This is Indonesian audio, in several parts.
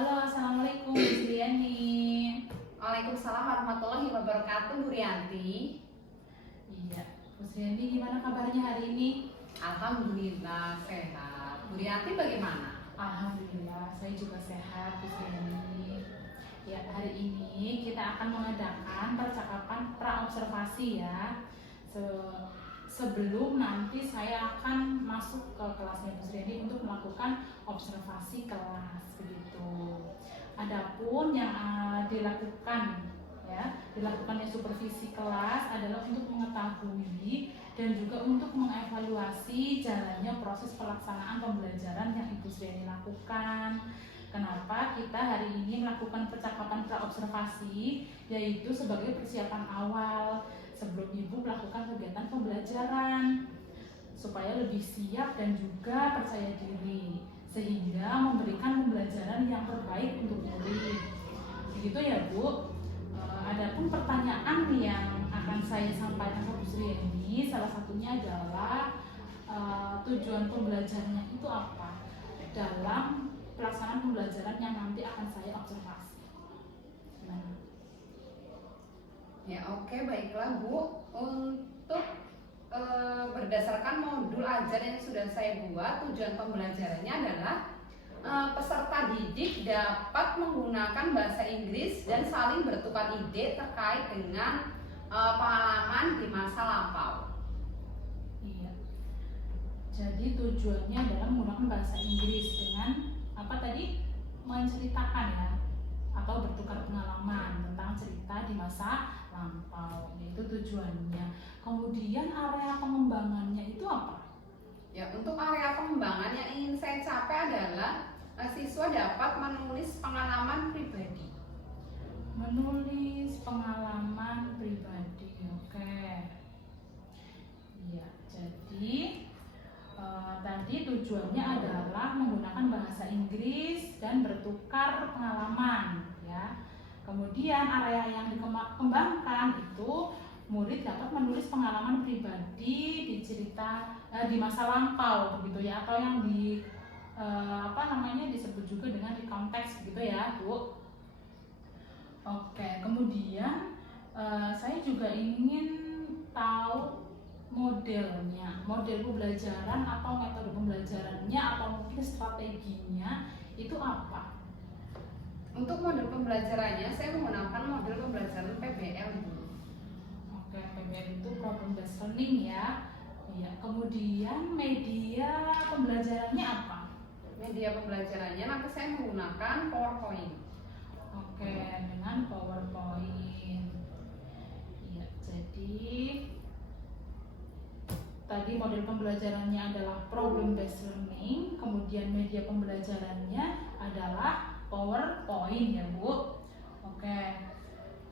Halo, assalamualaikum Bu Suryani. Waalaikumsalam warahmatullahi wabarakatuh, Bu Rianti. Iya, Bu Suryani gimana kabarnya hari ini? Alhamdulillah sehat. Bu Rianti bagaimana? Alhamdulillah, saya juga sehat Bu Suryani. Ya, hari ini kita akan mengadakan percakapan pra-observasi ya. Sebelum nanti saya akan masuk ke kelasnya Bu Suryani untuk melakukan observasi kelas begitu. Adapun yang dilakukannya supervisi kelas adalah untuk mengetahui dan juga untuk mengevaluasi jalannya proses pelaksanaan pembelajaran yang Ibu Suryani lakukan. Kenapa kita hari ini melakukan percakapan pra-observasi, yaitu sebagai persiapan awal sebelum Ibu melakukan kegiatan pembelajaran supaya lebih siap dan juga percaya diri sehingga memberikan pembelajaran yang terbaik untuk murid. Begitu ya Bu. Adapun pertanyaan yang akan saya sampaikan ke Bu Suryani, salah satunya adalah tujuan pembelajarannya itu apa dalam pelaksanaan pembelajaran yang nanti akan saya observasi. Gimana? Ya oke, baiklah Bu. Untuk berdasarkan modul ajar yang sudah saya buat, tujuan pembelajarannya adalah peserta didik dapat menggunakan bahasa Inggris dan saling bertukar ide terkait dengan pengalaman di masa lampau. Iya. Jadi tujuannya adalah menggunakan bahasa Inggris dengan apa tadi? Menceritakan ya atau bertukar pengalaman tentang cerita di masa lampau. Itu tujuannya. Kemudian area pengembangannya itu apa? Ya, untuk area pengembangan yang ingin saya capai adalah siswa dapat menulis pengalaman pribadi. Menulis pengalaman pribadi. Oke. Iya, jadi tadi tujuannya adalah menggunakan bahasa Inggris dan bertukar pengalaman ya. Kemudian area yang dikembangkan itu murid dapat menulis pengalaman pribadi di cerita di masa lampau begitu ya, atau yang disebut juga dengan di konteks begitu ya Bu. Oke, kemudian saya juga ingin tahu modelnya, model pembelajaran atau metode pembelajarannya atau mungkin strateginya itu apa? Untuk model pembelajarannya saya menggunakan model pembelajaran PBL dulu. Oke, PBL itu problem based learning ya. Iya, kemudian media pembelajarannya apa? Media pembelajarannya nanti saya menggunakan PowerPoint. Oke, dengan PowerPoint. Iya, jadi tadi model pembelajarannya adalah problem based learning, kemudian media pembelajarannya adalah PowerPoint ya Bu. Oke,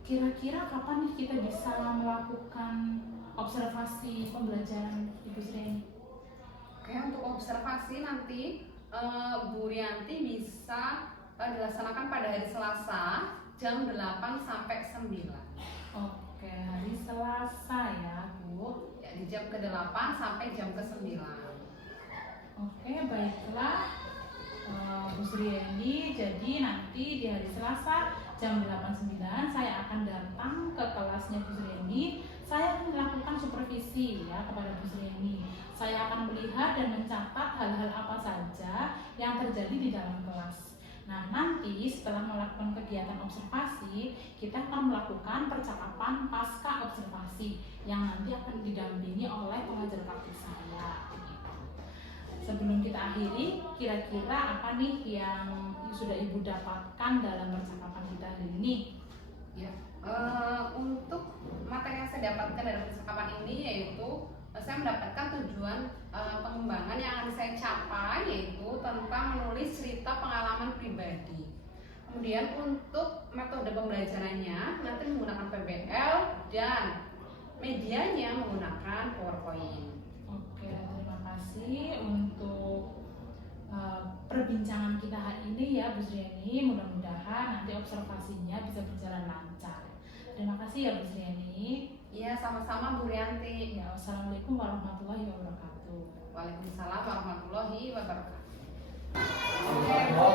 kira-kira kapan nih kita bisa melakukan observasi pembelajaran Ibu Suryani? Oke, untuk observasi nanti Bu Rianti bisa dilaksanakan pada hari Selasa jam 8 sampai 9. Oke, hari Selasa ya Bu. Ya, di jam ke-8 sampai jam ke-9. Oke, baiklah Bu Suryani, jadi nanti di hari Selasa jam 8.09 saya akan datang ke kelasnya Bu Suryani. Saya akan melakukan supervisi ya kepada Bu Suryani. Saya akan melihat dan mencatat hal-hal apa saja yang terjadi di dalam kelas. Nah, nanti setelah melakukan kegiatan observasi, kita akan melakukan percakapan pasca observasi yang nanti akan didampingi oleh pengajar praktik saya. Sebelum kita akhiri, kira-kira apa nih yang sudah Ibu dapatkan dalam percakapan kita hari ini? Ya, untuk materi yang saya dapatkan dari percakapan ini yaitu saya mendapatkan tujuan pengembangan yang akan saya capai, yaitu tentang menulis cerita pengalaman pribadi. Kemudian untuk metode pembelajarannya nanti menggunakan PBL dan medianya menggunakan PowerPoint. Oke, terima kasih untuk perbincangan kita hari ini ya Bu Suryani. Mudah-mudahan nanti observasinya bisa berjalan lancar. Terima kasih ya Bu Suryani. Iya, sama-sama Bu Rianti. Ya, wassalamualaikum warahmatullahi wabarakatuh. Waalaikumsalam warahmatullahi wabarakatuh. Oke, Bu.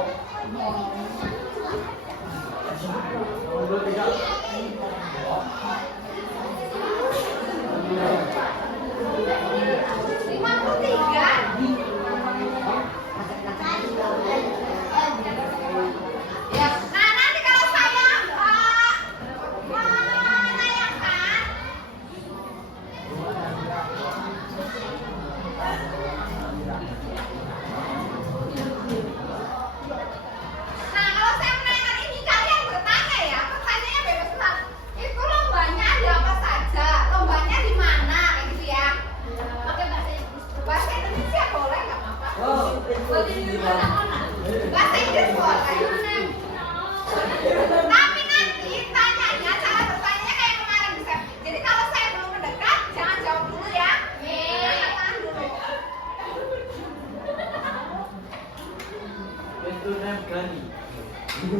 What's your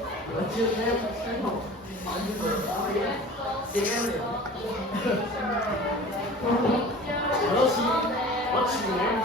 name? What's your name? What's your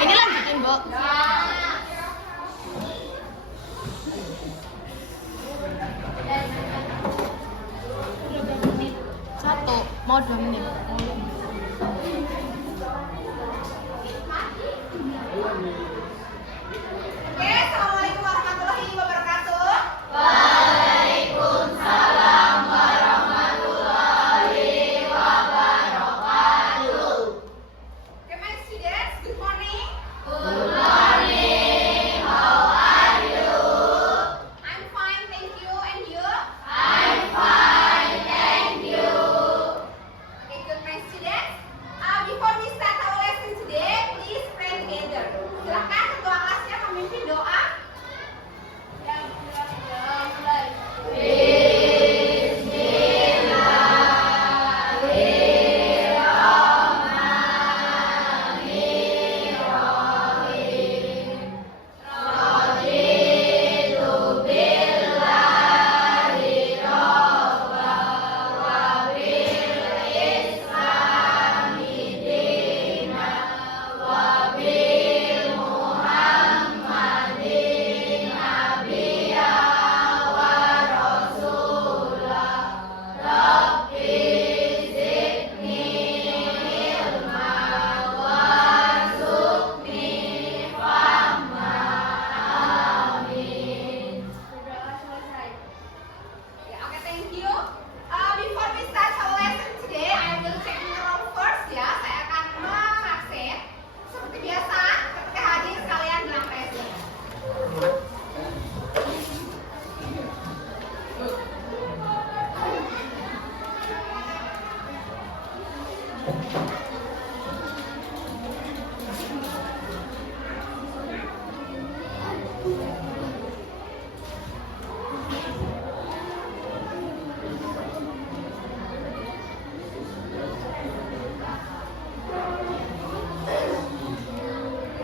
Ini lanjutin, Bu. Satu, mau 2 menit. Oke, assalamualaikum warahmatullahi wabarakatuh. Okay, my students, good morning. I'm fine, thank you. And you? Okay, good, my students. Before we start our lesson today, please pray together. Silakan ketua kelasnya memimpin doa. Ya, oke, thank you. Before we start our lesson today, I will check your roll first ya. Saya akan mengakses. Seperti biasa, ketika hadir kalian bilang present.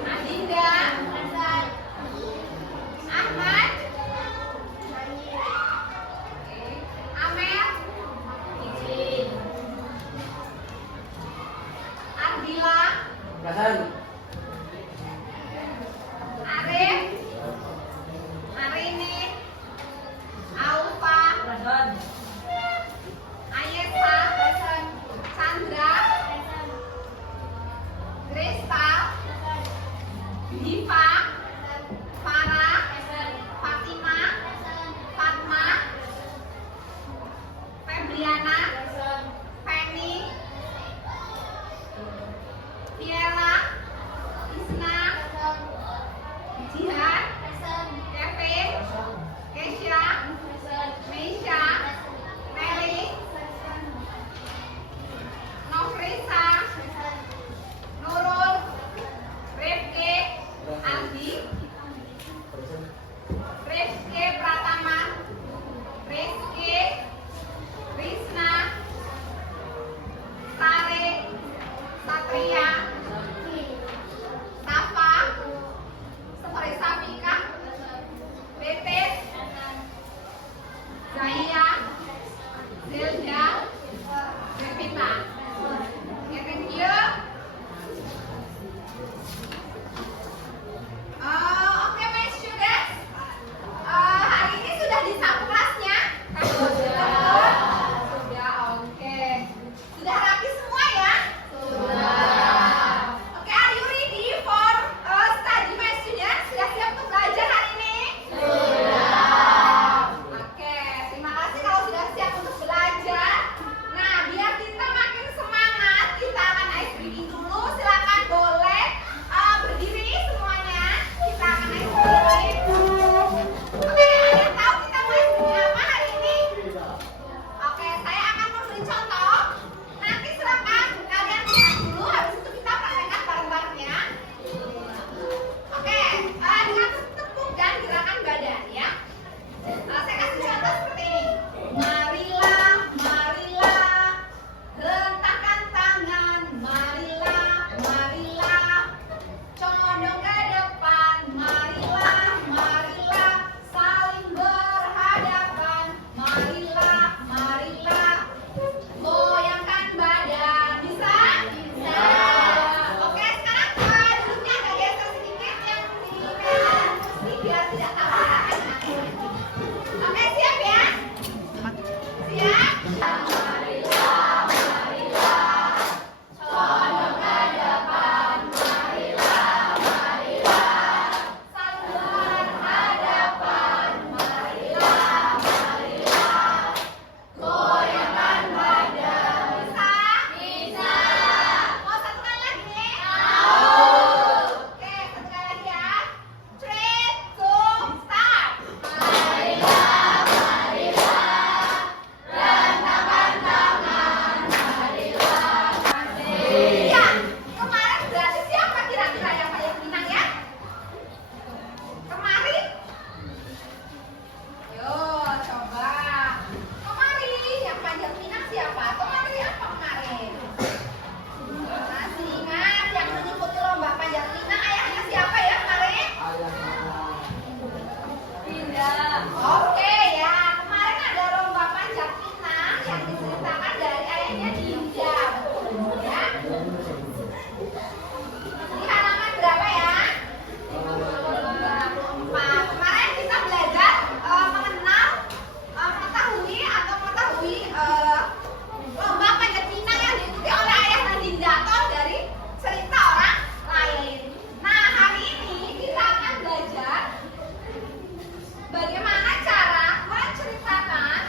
Adinda, Ahmad, Amer, Ardila, Arif, Marini, Aufa, Ayesa, Chandra, Gresta, Diva, Farah, Fatima, Fatma, Febriana, Penny, Tiara, Isna, Jihan, Kevin, Kesha, Meisha, Meli, Nofrisa, Nurul, Rifki, Aldi, Rizky Pratama, Rizky, Risna, Sari, Satria, Safa, Safika, Betis, beri contoh. Nanti silakan kalian lihat dulu, habis itu kita praktekkan bareng-bareng ya. Oke, dengan tepuk dan gerakan badan ya. Saya kasih contoh seperti ini. Marilah, marilah, rentangkan tangan. Marilah, marilah, condong ke depan. Marilah, marilah, saling berhadapan. Marilah, marilah, goyangkan badan. Bisa? Bisa. Oke, sekarang duduknya agak geser sedikit yang di meja kursi biar tidak tabrakan. Oke, siap ya? Siap? Marilah, marilah, condong ke depan. Marilah, marilah, saling berhadapan. Marilah, marilah, goyangkan badan. Bisa? Bisa. Mau satu kali lagi nih? Mau. Oke, satu kali lagi ya. 3, 2, start. Marilah, marilah, rentangkan tangan. Marilah, iya. Kemarin berarti siapa kira-kira yang paling menang ya? Kemarin? Yo, coba. Kemarin yang panjat pinang siapa? Kemarin apa kemarin? Masih ingat yang mengikuti lomba panjat pinang ayahnya siapa ya kemarin? Dinda. Oke ya, kemarin ada lomba panjat pinang yang diceritakan dari ayahnya Dinda. Ya. Di halaman berapa ya? 24. Kemarin kita belajar mengenal, mengetahui atau mengetahui lomba panjat pinang yang diikuti oleh ayah dan Dinda atau dari cerita orang lain. Nah, hari ini kita akan belajar bagaimana cara menceritakan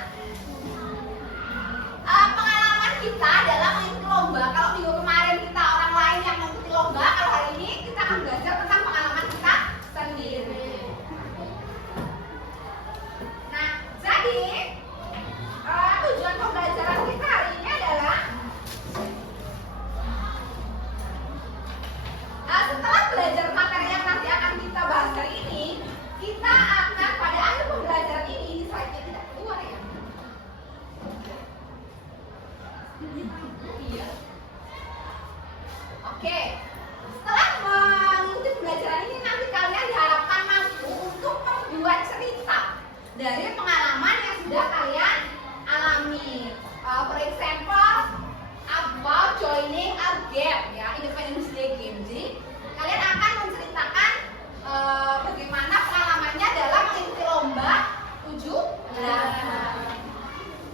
pengalaman kita dalam mengikuti lomba. Kalau minggu kemarin kita orang lain yang mengikuti lomba, kalau hari ini kita akan belajar tentang pengalaman kita sendiri. Nah, jadi tujuan pembelajaran kita hari ini adalah setelah belajar materi yang nanti akan kita bahas hari ini, kita akan pada akhir pembelajaran ini slide-nya tidak keluar ya. Iya. Oke. Setelah mengikuti pembelajaran ini nanti kalian diharapkan mampu untuk membuat cerita dari pengalaman yang sudah kalian alami. For example, about joining a game ya, Independence Day Game. Jadi kalian akan menceritakan bagaimana pengalamannya dalam mengikuti lomba 17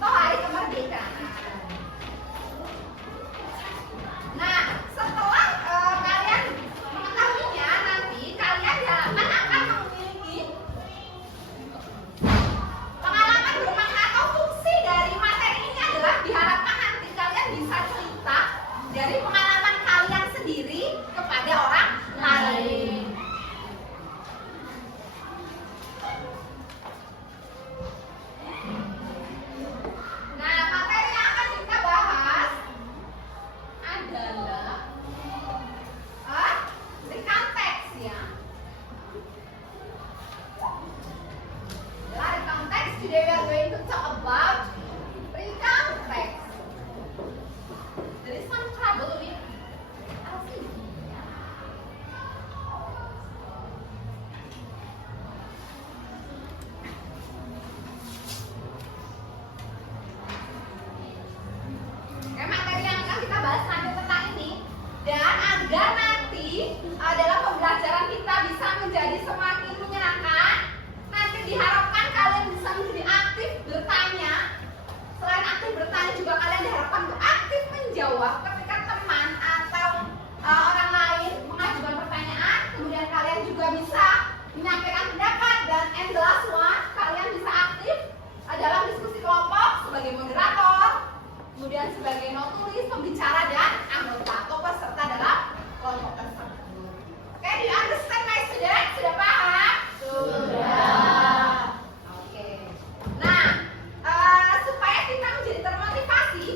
atau hari kemerdekaan. Nah, setelah kalian mengetahuinya, nanti kalian diharapkan akan memiliki pengalaman bermakna atau fungsi dari materi ini adalah diharapkan nanti kalian bisa cerita dari pengalaman kalian sendiri kepada orang lain. Nah, materi yang akan kita bahas adalah recount text ya. Recount text, today we are going to talk about recount text. There is some trouble with Alfie. Oke, materi yang akan kita bahas nanti tentang ini, dan agar nanti dalam pembelajaran kita bisa menjadi semakin menyenangkan, nanti diharapkan kalian bisa menjadi aktif bertanya. Selain aktif bertanya juga kalian diharapkan untuk aktif menjawab ketika teman atau orang lain mengajukan pertanyaan. Kemudian kalian juga bisa menyampaikan pendapat, dan and the last one, kalian bisa aktif dalam diskusi kelompok sebagai moderator, kemudian sebagai notulis, pembicara, dan anggota atau peserta dalam kelompok tersebut. Oke, do you understand my student? Sudah paham? Sudah. Oke. Nah, supaya kita menjadi termotivasi,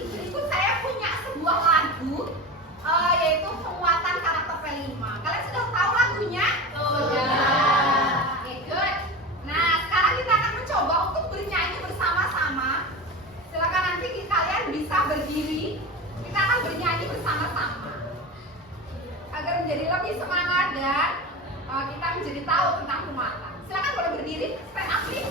menjadi lebih semangat dan kita menjadi tahu tentang primata. Silakan boleh berdiri, stand up please.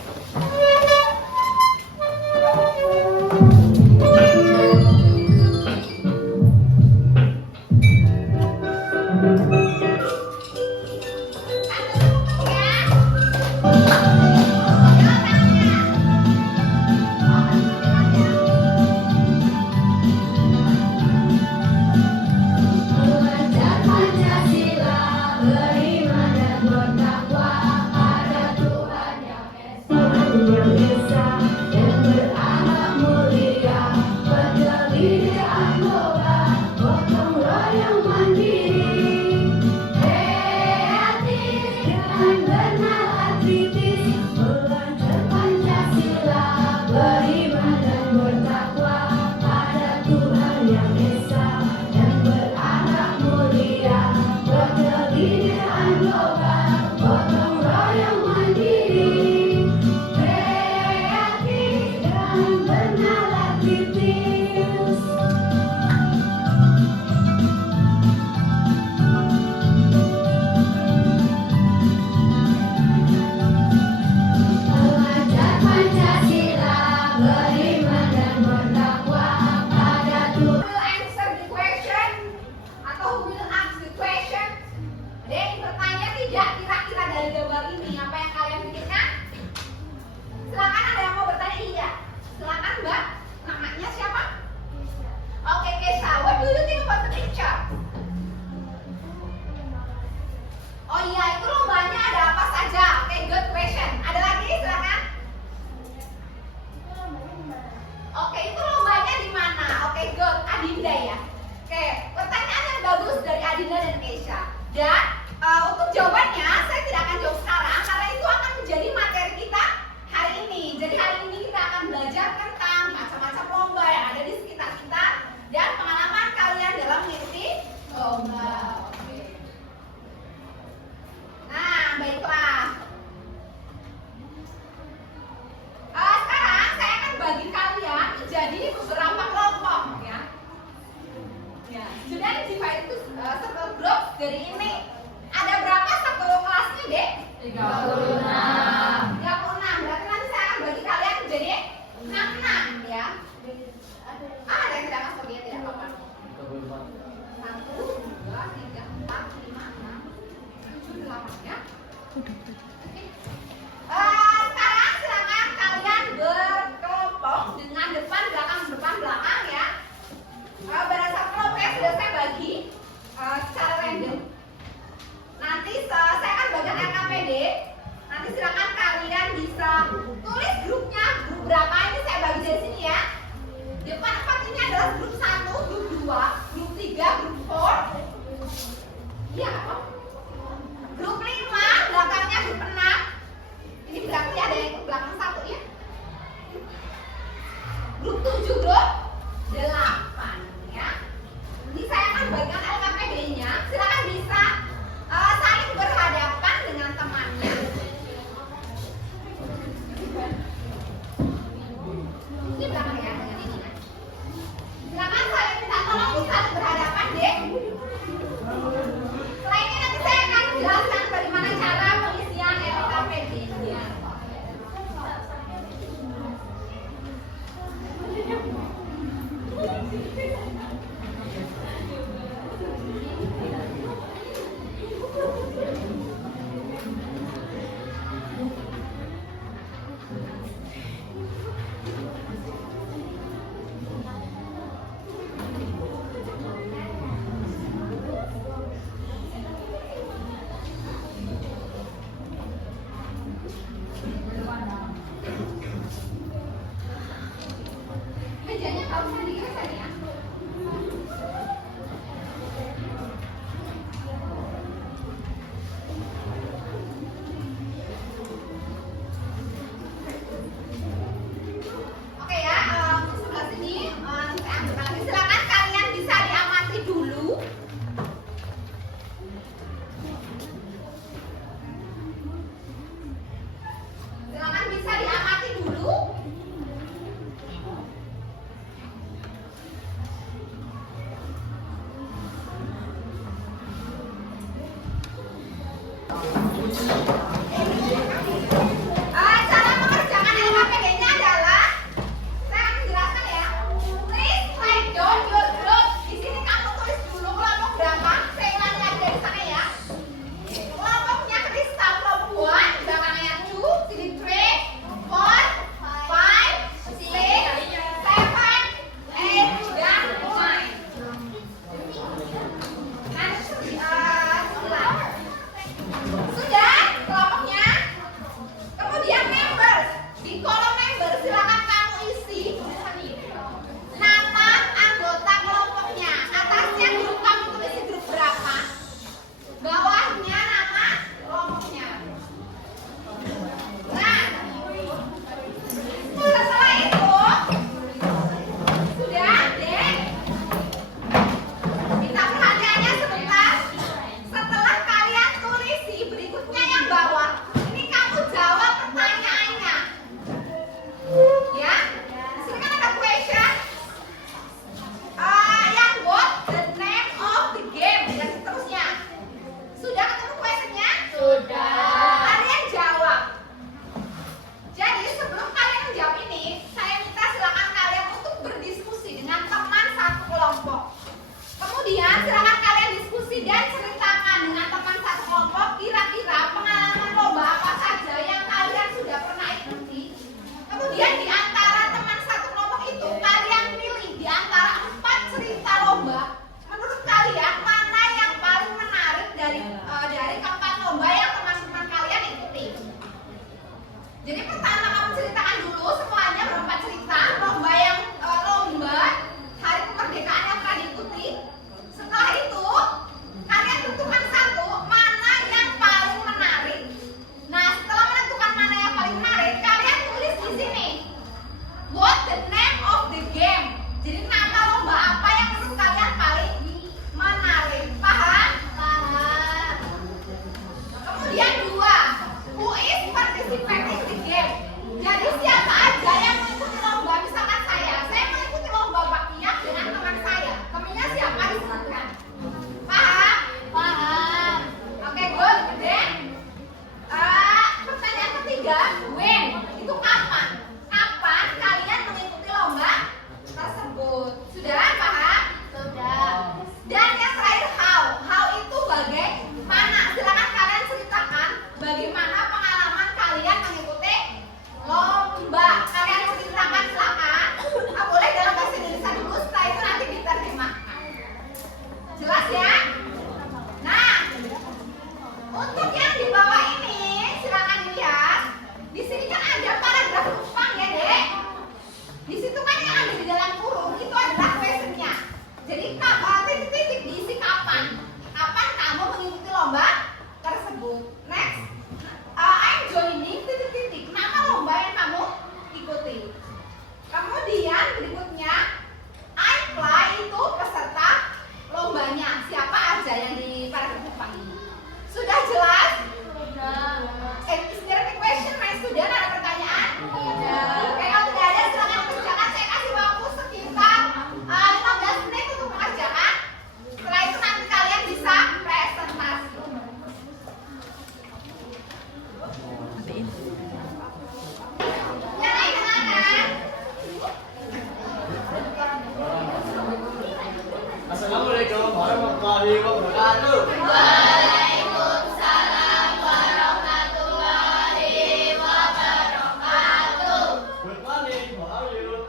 Assalamualaikum warahmatullahi wabarakatuh. Waalaikumsalam warahmatullahi wabarakatuh. Good morning. How are you?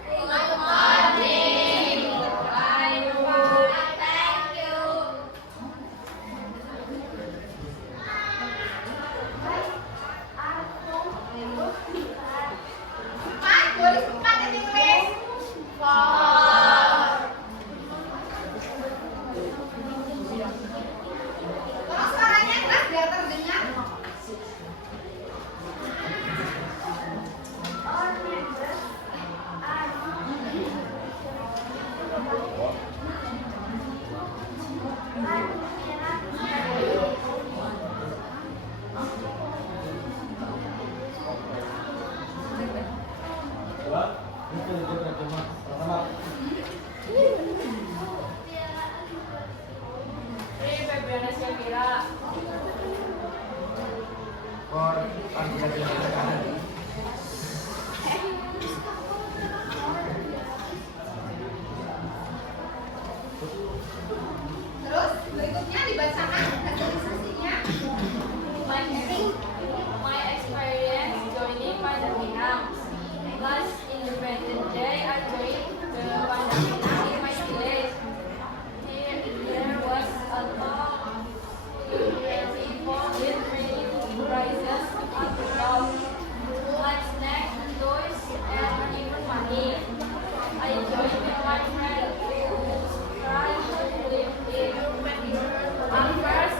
Good morning. Thank you. Empat, tulis empat ini tulis. Tolong suaranya keras biar terdengar. What? Pertama. Febriana Syafira. For panggilan. Terus berikutnya dibacakan kategorisasinya. My experience joining Pandaminang. Last Independence Day, I joined the Pandaminang in my village. There was a talk people with many prizes at the top, like snacks, toys, and even money. I joined with my friend who tried to live in. At first,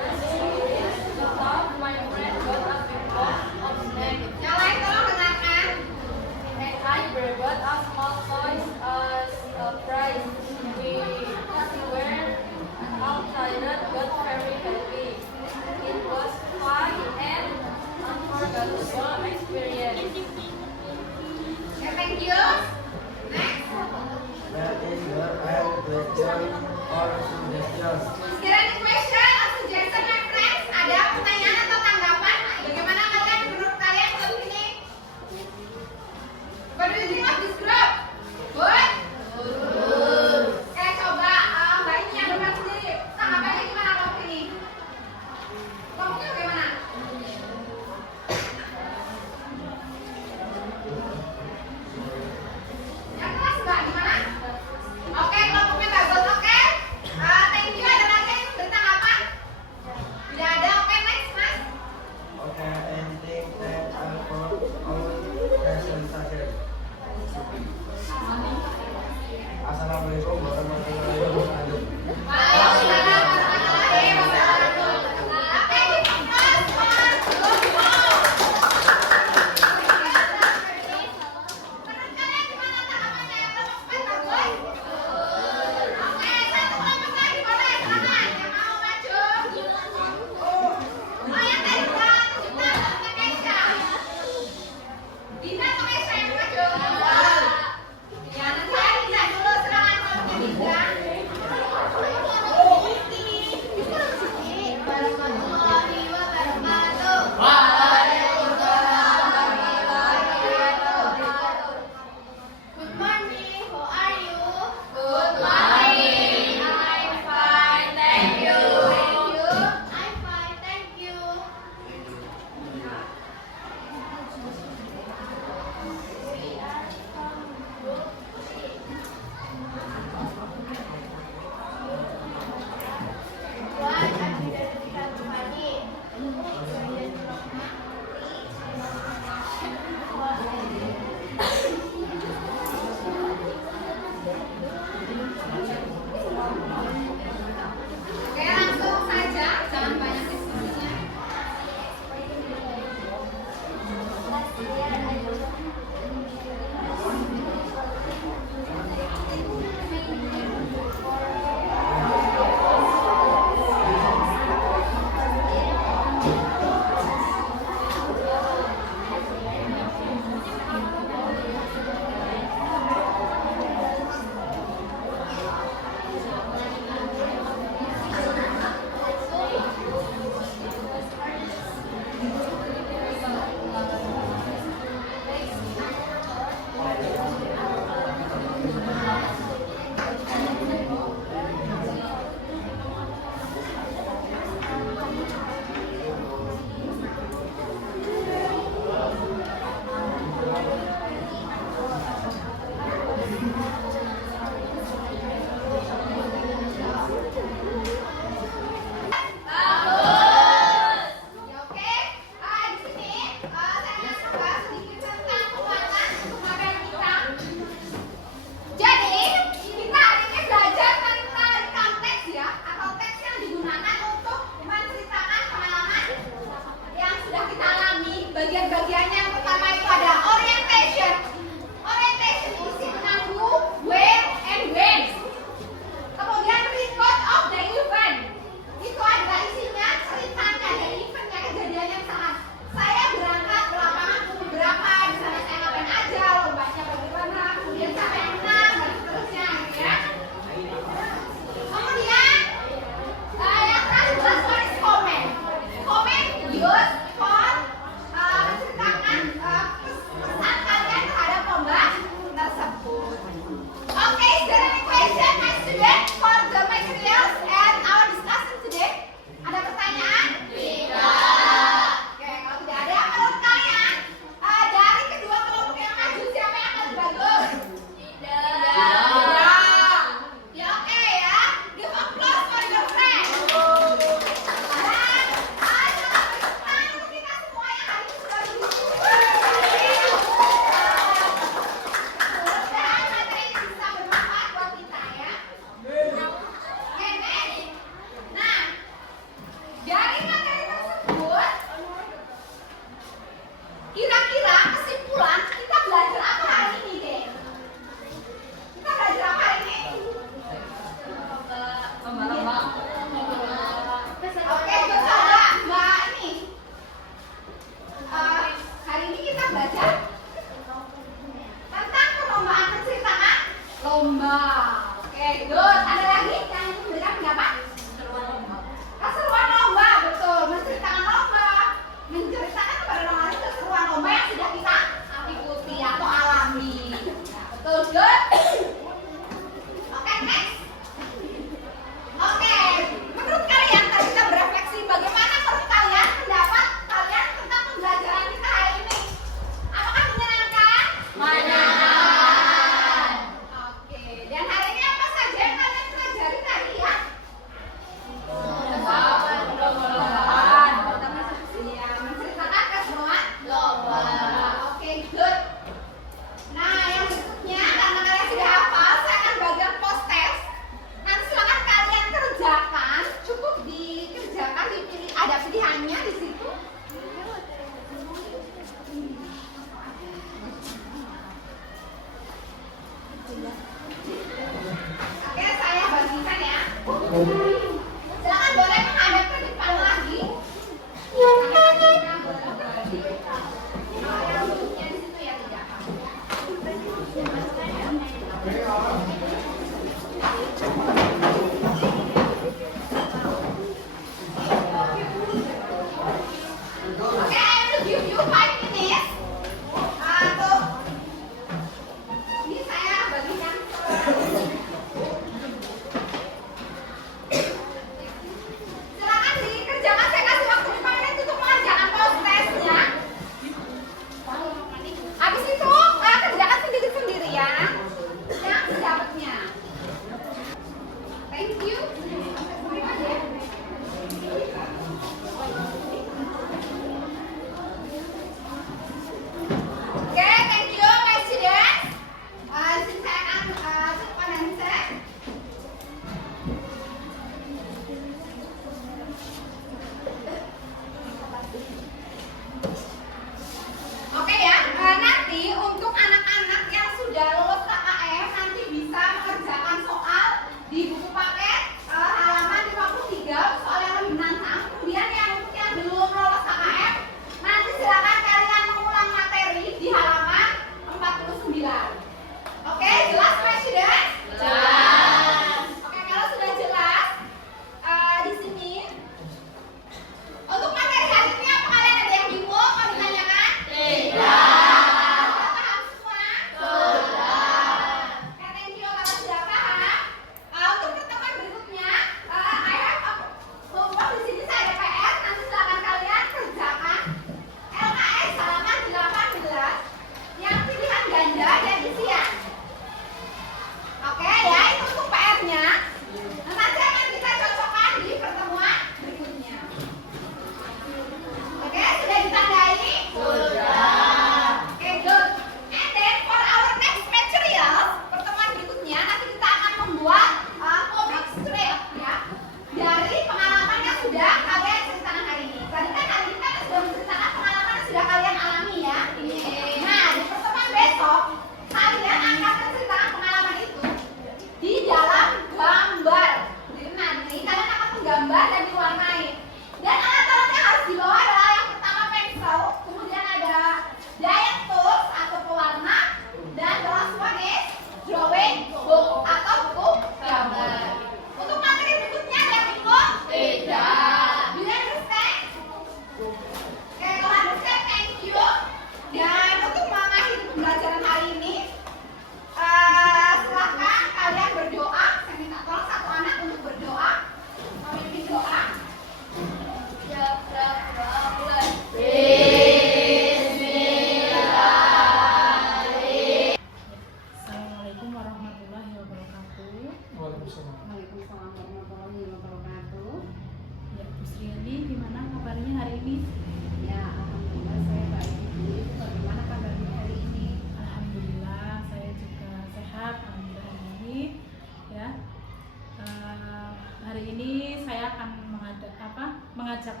mengajak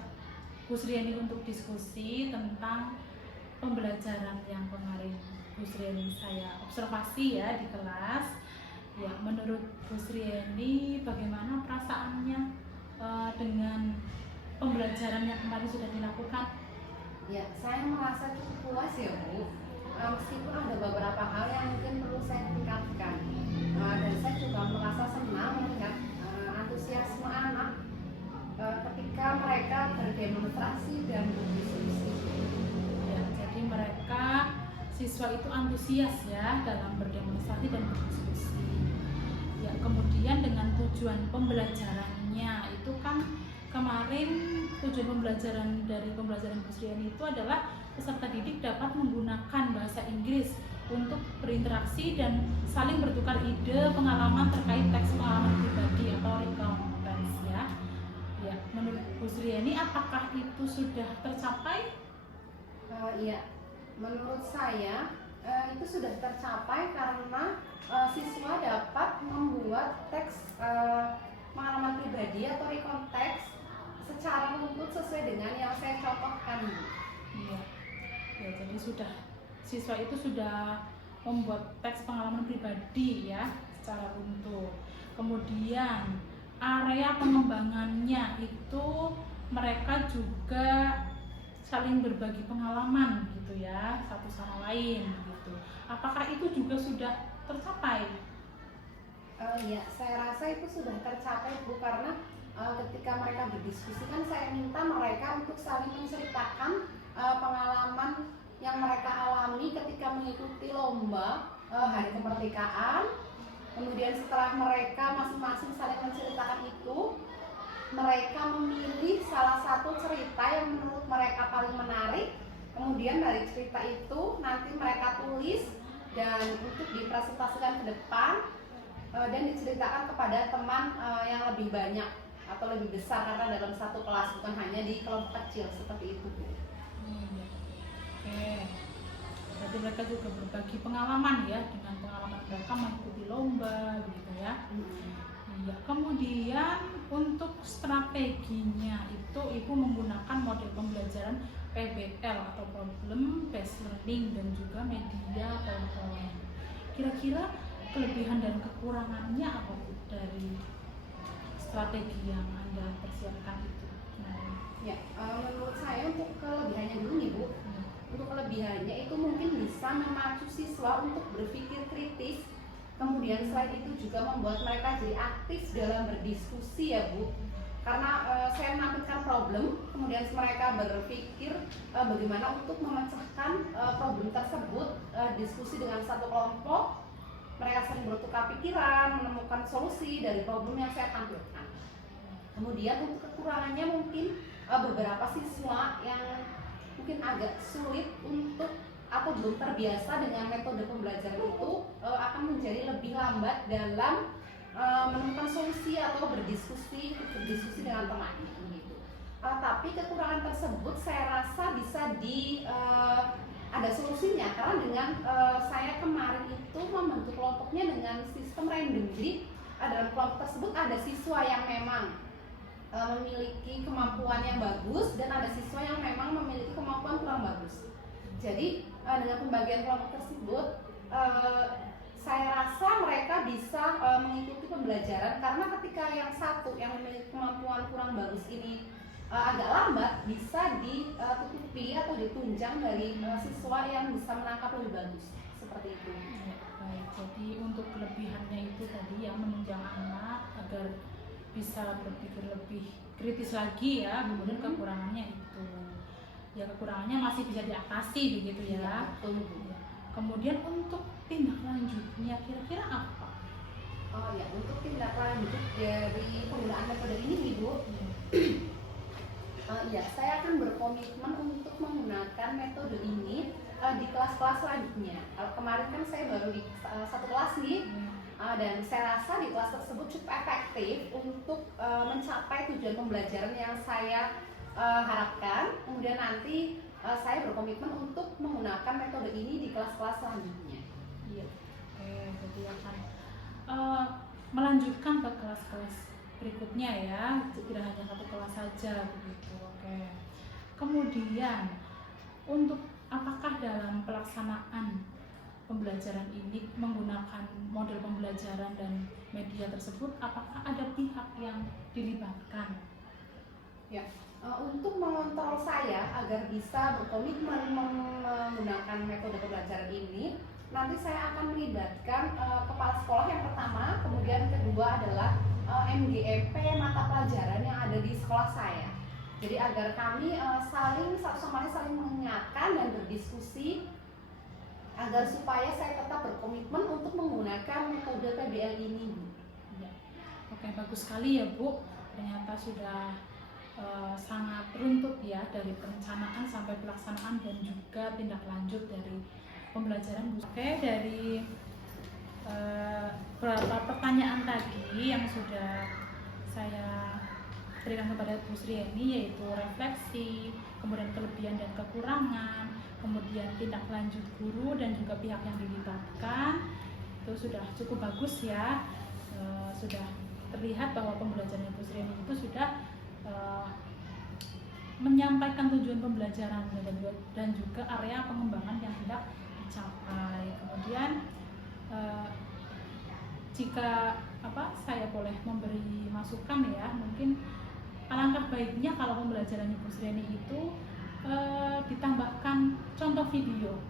Bu Srieni untuk diskusi tentang pembelajaran yang kemarin Bu Srieni saya observasi ya di kelas. Ya, menurut Bu Srieni bagaimana perasaannya dengan pembelajaran yang kemarin sudah dilakukan? Ya, saya merasa cukup puas ya Bu. Meskipun ada beberapa hal yang mungkin perlu saya tingkatkan. Dan saya juga merasa senang melihat antusiasme anak ketika mereka berdemonstrasi dan berdiskusi. Ya, jadi mereka siswa itu antusias ya dalam berdemonstrasi dan berdiskusi. Ya, kemudian dengan tujuan pembelajarannya itu kan kemarin tujuan pembelajaran dari pembelajaran Bu Srieni itu adalah peserta didik dapat menggunakan bahasa Inggris untuk berinteraksi dan saling bertukar ide pengalaman terkait teks pengalaman pribadi atau recountance ya. Ya, menurut Bu Srieni apakah itu sudah tercapai? Iya, menurut saya itu sudah tercapai karena siswa dapat membuat teks pengalaman pribadi atau recount teks secara runtut sesuai dengan yang saya contohkan. Iya. Ya, jadi siswa itu sudah membuat teks pengalaman pribadi ya secara runtut. Kemudian area pengembangannya itu mereka juga saling berbagi pengalaman gitu ya satu sama lain gitu. Apakah itu juga sudah tercapai? Ya, saya rasa itu sudah tercapai Bu, karena ketika mereka berdiskusi kan saya minta mereka untuk saling menceritakan pengalaman yang mereka alami ketika mengikuti lomba Hari Kemerdekaan. Kemudian setelah mereka masing-masing saling menceritakan itu, mereka memilih salah satu cerita yang menurut mereka paling menarik. Kemudian dari cerita itu nanti mereka tulis dan untuk dipresentasikan ke depan dan diceritakan kepada teman yang lebih banyak atau lebih besar, karena dalam satu kelas, bukan hanya di kelompok kecil seperti itu Bu. Oke. Berarti mereka juga berbagi pengalaman ya dengan pengalaman mereka mengikuti lomba gitu ya. Iya. Kemudian untuk strateginya itu Ibu menggunakan model pembelajaran PBL atau Problem Based Learning dan juga media PowerPoint. Kira-kira kelebihan dan kekurangannya apa Bu dari strategi yang Anda persiapkan itu? Ya, menurut saya untuk kelebihannya dulu nih Bu. Untuk kelebihannya itu mungkin bisa memacu siswa untuk berpikir kritis. Kemudian selain itu juga membuat mereka jadi aktif dalam berdiskusi ya Bu. Karena saya menampilkan problem, kemudian mereka berpikir bagaimana untuk memecahkan problem tersebut, diskusi dengan satu kelompok. Mereka sering bertukar pikiran, menemukan solusi dari problem yang saya tampilkan. Kemudian untuk kekurangannya mungkin beberapa siswa yang mungkin agak sulit untuk atau belum terbiasa dengan metode pembelajaran itu akan menjadi lebih lambat dalam menemukan solusi atau berdiskusi dengan teman gitu. Tapi kekurangan tersebut saya rasa bisa ada solusinya, karena dengan saya kemarin itu membentuk kelompoknya dengan sistem random. Jadi dalam kelompok tersebut ada siswa yang memang memiliki kemampuan yang bagus dan ada siswa yang memang memiliki kemampuan kurang bagus. Jadi dengan pembagian kelompok tersebut saya rasa mereka bisa mengikuti pembelajaran, karena ketika yang satu yang memiliki kemampuan kurang bagus ini agak lambat, bisa ditutupi atau ditunjang dari siswa yang bisa menangkap lebih bagus, seperti itu. Ya, baik. Jadi untuk kelebihannya itu tadi yang menunjang anak agar bisa berpikir lebih kritis lagi ya. Kemudian kekurangannya itu ya kekurangannya masih bisa diatasi begitu ya. Betul. Ya. Kemudian untuk tindak lanjutnya kira-kira apa? Oh ya, untuk tindak lanjut dari penggunaan metode ini Ibu, ya saya akan berkomitmen untuk menggunakan metode ini di kelas-kelas selanjutnya. Kemarin kan saya baru di satu kelas nih. Dan saya rasa di kelas tersebut cukup efektif untuk mencapai tujuan pembelajaran yang saya harapkan. Kemudian nanti saya berkomitmen untuk menggunakan metode ini di kelas-kelas selanjutnya. Iya. Jadi akan melanjutkan ke kelas-kelas berikutnya ya, tidak hanya satu kelas saja begitu. Oke. Kemudian untuk apakah dalam pelaksanaan pembelajaran ini menggunakan model pembelajaran dan media tersebut, apakah ada pihak yang dilibatkan? Ya, untuk mengontrol saya agar bisa berkomitmen menggunakan metode pembelajaran ini, nanti saya akan melibatkan kepala sekolah yang pertama, kemudian kedua adalah MGMP mata pelajaran yang ada di sekolah saya. Jadi agar kami saling satu sama lain saling mengingatkan dan berdiskusi agar supaya saya tetap berkomitmen untuk menggunakan metode PBL ini, Bu. Ya. Oke, bagus sekali ya Bu. Ternyata sudah sangat runtut ya dari perencanaan sampai pelaksanaan dan juga tindak lanjut dari pembelajaran Bu. Oke, dari beberapa pertanyaan tadi yang sudah saya berikan kepada Bu Srieni, yaitu refleksi, kemudian kelebihan dan kekurangan, kemudian tindak lanjut guru dan juga pihak yang dilibatkan, itu sudah cukup bagus ya. Sudah terlihat bahwa pembelajaran Bu Srieni itu sudah menyampaikan tujuan pembelajaran dan juga area pengembangan yang hendak dicapai. Kemudian jika saya boleh memberi masukan ya, mungkin alangkah baiknya kalau pembelajaran Ibu Srieni itu ditambahkan contoh video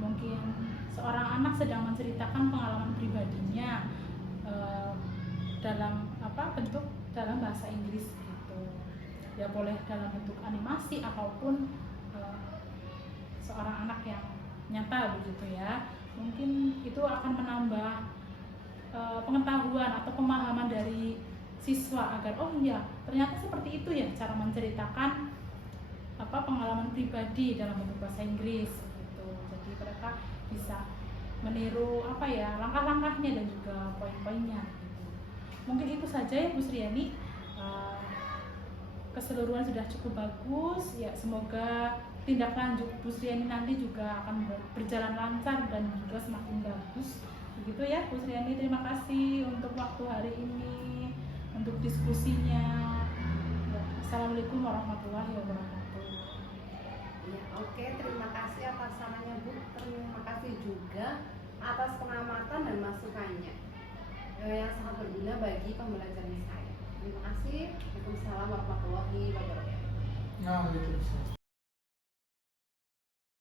mungkin seorang anak sedang menceritakan pengalaman pribadinya dalam bentuk dalam bahasa Inggris gitu ya, boleh dalam bentuk animasi ataupun seorang anak yang nyata begitu ya. Mungkin itu akan menambah pengetahuan atau pemahaman dari siswa agar oh iya ternyata seperti itu ya cara menceritakan pengalaman pribadi dalam bentuk bahasa Inggris gitu. Jadi mereka bisa meniru langkah-langkahnya dan juga poin-poinnya gitu. Mungkin itu saja ya Bu Srieni. Keseluruhan sudah cukup bagus ya, semoga tindak lanjut Bu Srieni nanti juga akan berjalan lancar dan juga semakin bagus begitu ya Bu Srieni. Terima kasih untuk waktu hari ini, untuk diskusinya ya. Assalamualaikum warahmatullahi wabarakatuh. Ya, oke, terima kasih atas sarannya Bu. Terima kasih juga atas pengamatan dan masukannya yang sangat berguna bagi pembelajaran saya. Terima kasih. Waalaikumsalam warahmatullahi wabarakatuh. Nah, gitu.